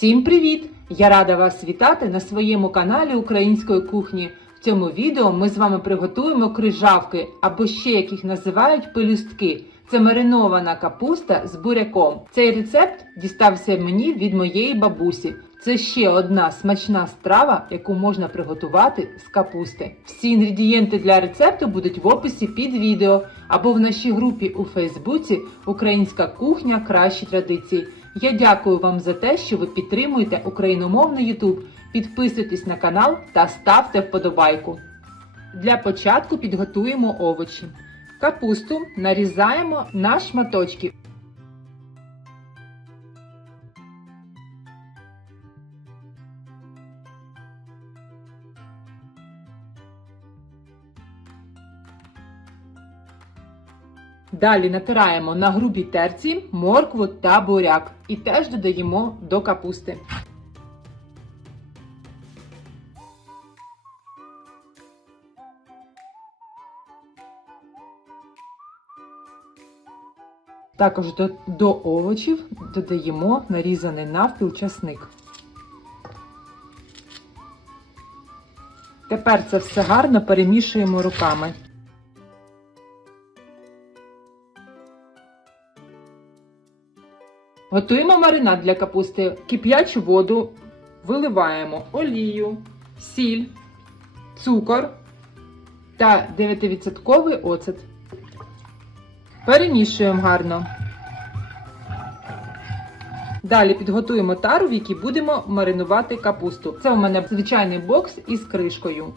Всім привіт! Я рада вас вітати на своєму каналі української кухні. В цьому відео ми з вами приготуємо крижавки або ще яких називають пелюстки. Це маринована капуста з буряком. Цей рецепт дістався мені від моєї бабусі. Це ще одна смачна страва, яку можна приготувати з капусти. Всі інгредієнти для рецепту будуть в описі під відео або в нашій групі у Фейсбуці Українська кухня кращі традиції. Я дякую вам за те, що ви підтримуєте україномовний YouTube. Підписуйтесь на канал та ставте вподобайку. Для початку підготуємо овочі. Капусту нарізаємо на шматочки. Далі натираємо на грубій терці моркву та буряк і теж додаємо до капусти. Також до, до овочів додаємо нарізаний навпіл часник. Тепер це все гарно перемішуємо руками. Готуємо маринад для капусти. Кип'ячу воду виливаємо олію, сіль, цукор та 9% оцет. Перемішуємо гарно. Далі підготуємо тару, в якій будемо маринувати капусту. Це у мене звичайний бокс із кришкою.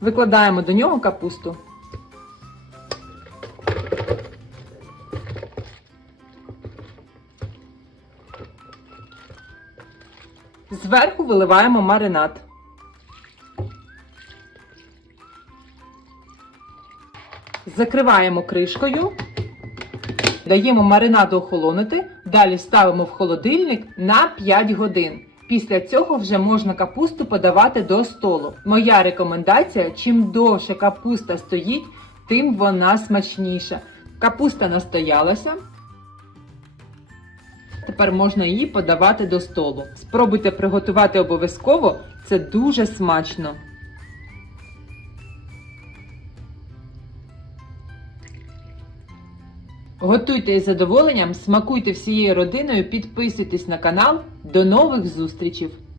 Викладаємо до нього капусту. Зверху виливаємо маринад. Закриваємо кришкою, даємо маринаду охолонути, далі ставимо в холодильник на 5 годин. Після цього вже можна капусту подавати до столу. Моя рекомендація: чим довше капуста стоїть, тим вона смачніша. Капуста настоялася. Тепер можна її подавати до столу. Спробуйте приготувати обов'язково, це дуже смачно. Готуйте із задоволенням, смакуйте всією родиною, підписуйтесь на канал. До нових зустрічей!